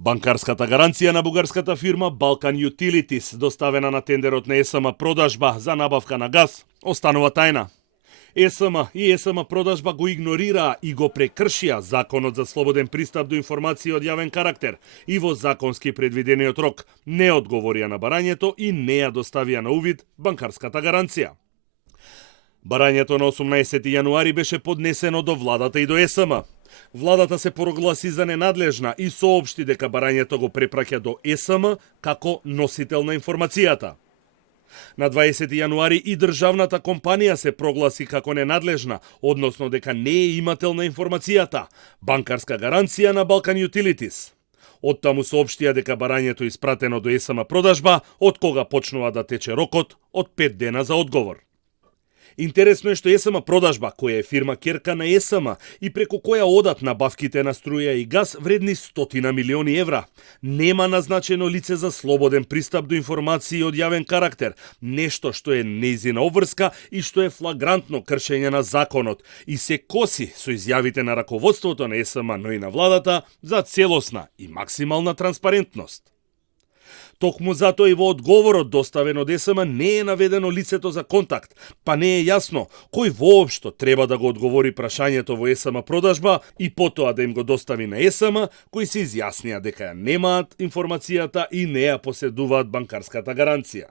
Банкарската гаранција на бугарската фирма Balkan Utilities, доставена на тендерот на ЕСМ продажба за набавка на газ, останува тајна. ЕСМ и ЕСМ продажба го игнорираа и го прекршија Законот за слободен пристап до информации од јавен карактер и во законски предвидениот рок не одговорија на барањето и не ја доставија на увид банкарската гаранција. Барањето на 18 јануари беше поднесено до владата и до ЕСМ. Владата се прогласи за ненадлежна и соопшти дека барањето го препраќа до ЕСМ како носител на информацијата. На 20 јануари и државната компанија се прогласи како ненадлежна, односно дека не е имател на информацијата, банкарска гаранција на Balkan Utilities. Оттаму соопштија дека барањето испратено до ЕСМ продажба, од кога почнува да тече рокот од 5 дена за одговор. Интересно е што ЕСМ продажба, која е фирма керка на ЕСМ и преку која одат набавките на струја и газ вредни 100 милиони евра, нема назначено лице за слободен пристап до информации од јавен карактер, нешто што е нејзина обврска и што е флагрантно кршење на законот и се коси со изјавите на раководството на ЕСМ, но и на владата за целосна и максимална транспарентност. Токму затоа и во одговорот доставен од ЕСМ не е наведено лицето за контакт, па не е јасно кој воопшто треба да го одговори прашањето во ЕСМ продажба и потоа да им го достави на ЕСМ, кои се изјаснија дека ја немаат информацијата и не ја поседуваат банкарската гаранција.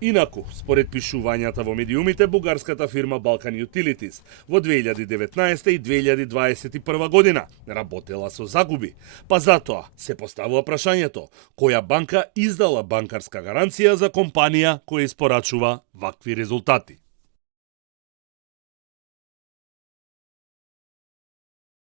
Инаку, според пишувањата во медиумите, бугарската фирма Balkan Utilities во 2019 и 2021 година работела со загуби, па затоа се поставува прашањето која банка издала банкарска гаранција за компанија која испорачува вакви резултати.